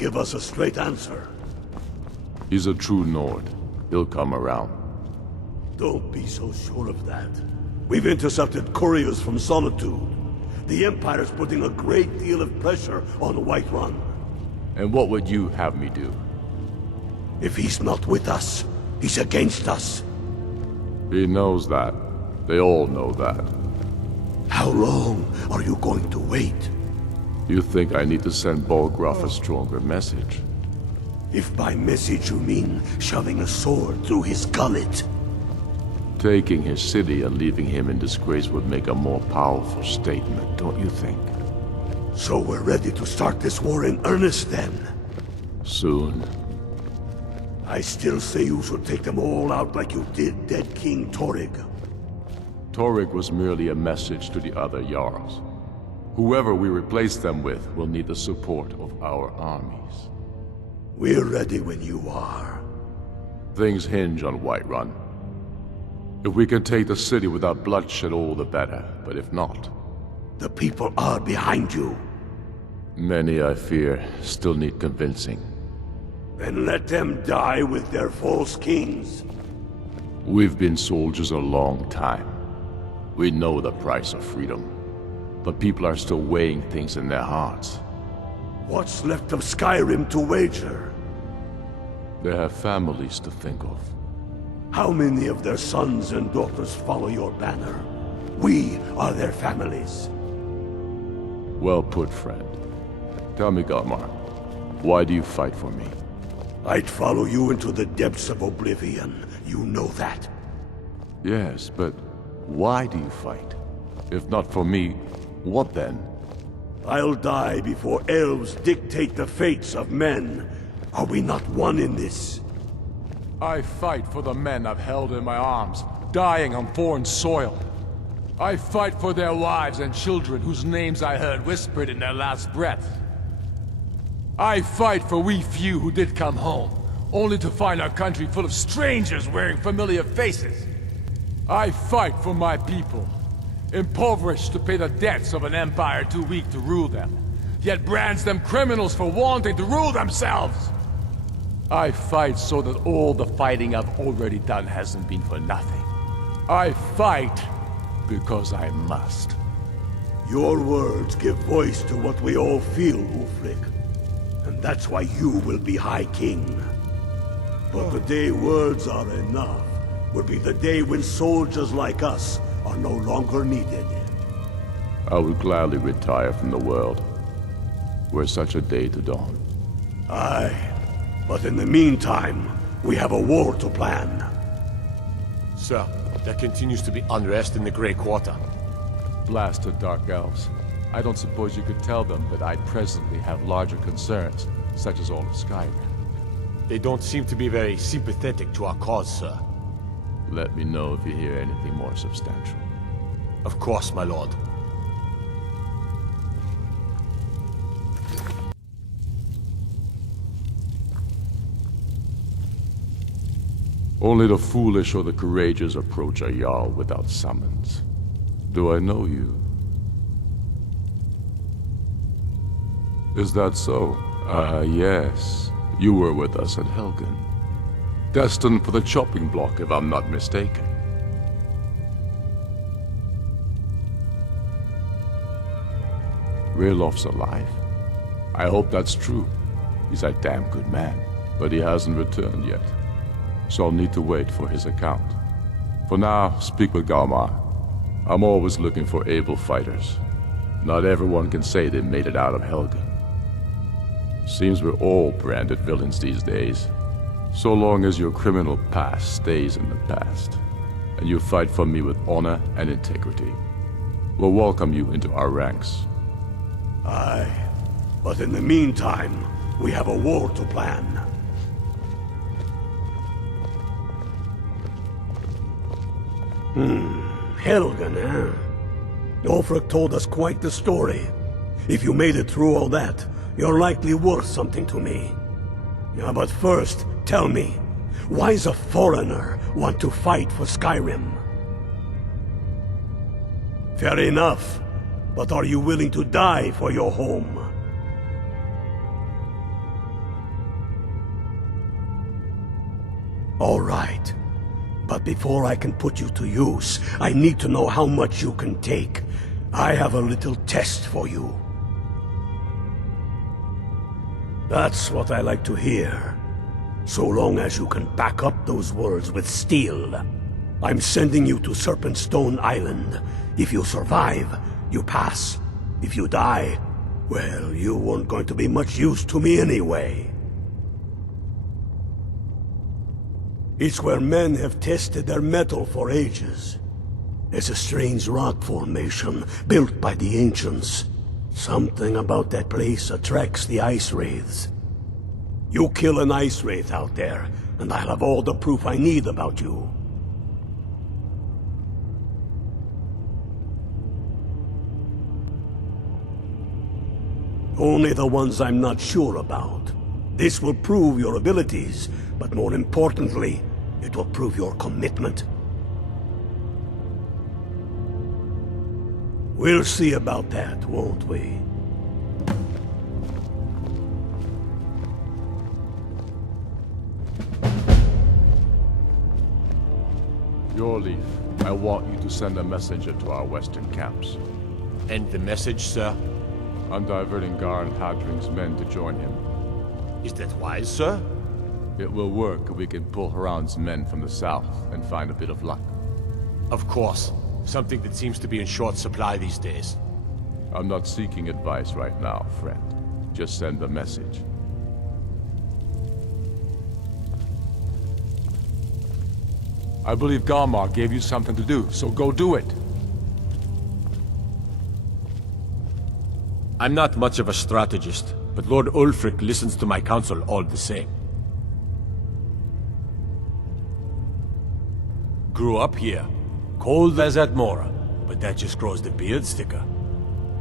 give us a straight answer. He's a true Nord. He'll come around. Don't be so sure of that. We've intercepted couriers from Solitude. The Empire's putting a great deal of pressure on Whiterun. And what would you have me do? If he's not with us, he's against us. He knows that. They all know that. How long are you going to wait? You think I need to send Bolgraf a stronger message? If by message you mean shoving a sword through his gullet. Taking his city and leaving him in disgrace would make a more powerful statement, don't you think? So we're ready to start this war in earnest then? Soon. I still say you should take them all out like you did dead King Torrig. Torrig was merely a message to the other Jarls. Whoever we replace them with will need the support of our armies. We're ready when you are. Things hinge on Whiterun. If we can take the city without bloodshed, all the better. But if not... The people are behind you. Many, I fear, still need convincing. Then let them die with their false kings. We've been soldiers a long time. We know the price of freedom. But people are still weighing things in their hearts. What's left of Skyrim to wager? They have families to think of. How many of their sons and daughters follow your banner? We are their families. Well put, friend. Tell me, Galmar, why do you fight for me? I'd follow you into the depths of oblivion. You know that. Yes, but why do you fight? If not for me, what then? I'll die before elves dictate the fates of men. Are we not one in this? I fight for the men I've held in my arms, dying on foreign soil. I fight for their wives and children whose names I heard whispered in their last breath. I fight for we few who did come home, only to find our country full of strangers wearing familiar faces. I fight for my people, impoverished to pay the debts of an empire too weak to rule them, yet brands them criminals for wanting to rule themselves. I fight so that all the fighting I've already done hasn't been for nothing. I fight because I must. Your words give voice to what we all feel, Ulfric. And that's why you will be High King. But the day words are enough will be the day when soldiers like us are no longer needed. I would gladly retire from the world, were such a day to dawn. Aye. But in the meantime, we have a war to plan. Sir, there continues to be unrest in the Grey Quarter. Blasted Dark Elves. I don't suppose you could tell them that I presently have larger concerns, such as all of Skyrim. They don't seem to be very sympathetic to our cause, sir. Let me know if you hear anything more substantial. Of course, my lord. Only the foolish or the courageous approach a Jarl without summons. Do I know you? Is that so? Ah, yes. You were with us at Helgen. Destined for the chopping block, if I'm not mistaken. Railof's alive. I hope that's true. He's a damn good man, but he hasn't returned yet. So I'll need to wait for his account. For now, speak with Galmar. I'm always looking for able fighters. Not everyone can say they made it out of Helgen. Seems we're all branded villains these days. So long as your criminal past stays in the past, and you fight for me with honor and integrity, we'll welcome you into our ranks. Aye, but in the meantime, we have a war to plan. Helgen, eh? Ulfric told us quite the story. If you made it through all that, you're likely worth something to me. Yeah, but first, tell me, why does a foreigner want to fight for Skyrim? Fair enough, but are you willing to die for your home? All right. But before I can put you to use, I need to know how much you can take. I have a little test for you. That's what I like to hear. So long as you can back up those words with steel. I'm sending you to Serpentstone Island. If you survive, you pass. If you die, well, you weren't going to be much use to me anyway. It's where men have tested their metal for ages. It's a strange rock formation built by the ancients. Something about that place attracts the ice wraiths. You kill an ice wraith out there, and I'll have all the proof I need about you. Only the ones I'm not sure about. This will prove your abilities, but more importantly, it will prove your commitment. We'll see about that, won't we? Your leaf. I want you to send a messenger to our western camps. And the message, sir? I'm diverting Garn Hadring's men to join him. Is that wise, sir? It will work if we can pull Haran's men from the south and find a bit of luck. Of course. Something that seems to be in short supply these days. I'm not seeking advice right now, friend. Just send a message. I believe Galmar gave you something to do, so go do it. I'm not much of a strategist, but Lord Ulfric listens to my counsel all the same. Grew up here, cold as Atmora, but that just grows the beard thicker.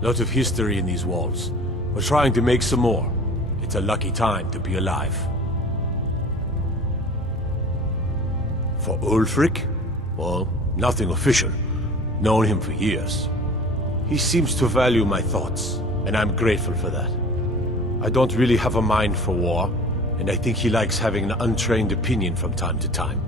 Lot of history in these walls. We're trying to make some more. It's a lucky time to be alive. For Ulfric? Well, nothing official. Known him for years. He seems to value my thoughts, and I'm grateful for that. I don't really have a mind for war, and I think he likes having an untrained opinion from time to time.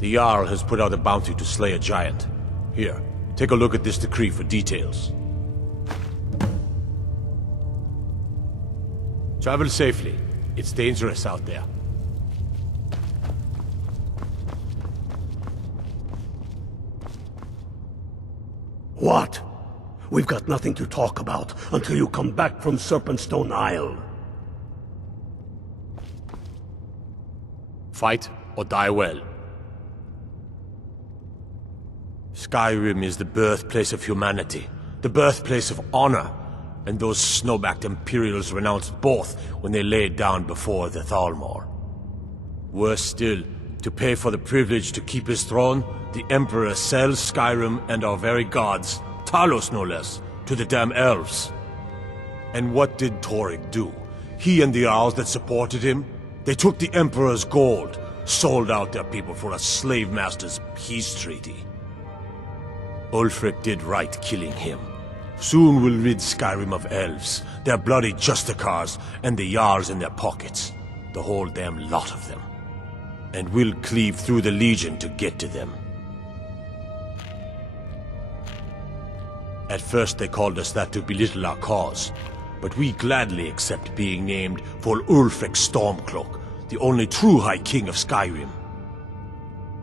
The Jarl has put out a bounty to slay a giant. Here, take a look at this decree for details. Travel safely. It's dangerous out there. What? We've got nothing to talk about until you come back from Serpentstone Isle. Fight or die well. Skyrim is the birthplace of humanity, the birthplace of honor, and those snow-backed Imperials renounced both when they laid down before the Thalmor. Worse still, to pay for the privilege to keep his throne, the Emperor sells Skyrim and our very gods, Talos no less, to the damn elves. And what did Torygg do? He and the Jarls that supported him? They took the Emperor's gold, sold out their people for a slave master's peace treaty. Ulfric did right killing him. Soon we'll rid Skyrim of elves, their bloody justicars, and the Jarls in their pockets. The whole damn lot of them. And we'll cleave through the Legion to get to them. At first they called us that to belittle our cause, but we gladly accept being named for Ulfric Stormcloak, the only true High King of Skyrim.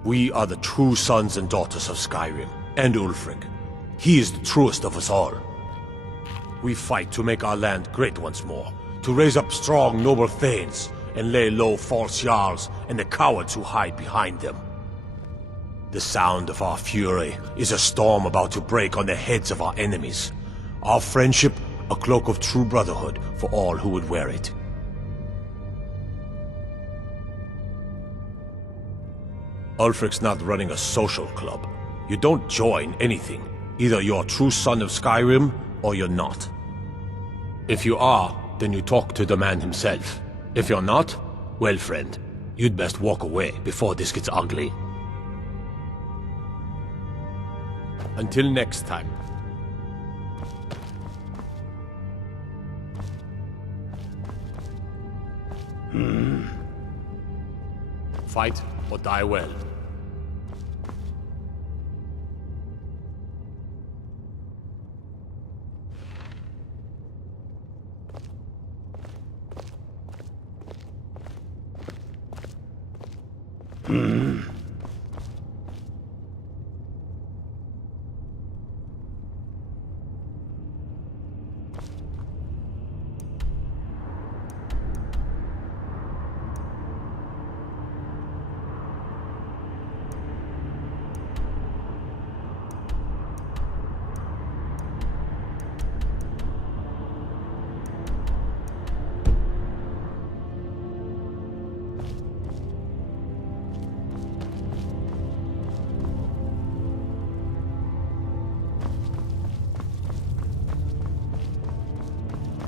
We are the true sons and daughters of Skyrim, and Ulfric. He is the truest of us all. We fight to make our land great once more, to raise up strong, noble thanes, and lay low false Jarls and the cowards who hide behind them. The sound of our fury is a storm about to break on the heads of our enemies. Our friendship, a cloak of true brotherhood for all who would wear it. Ulfric's not running a social club. You don't join anything. Either you're a true son of Skyrim, or you're not. If you are, then you talk to the man himself. If you're not, well, friend, you'd best walk away before this gets ugly. Until next time. Fight or die well.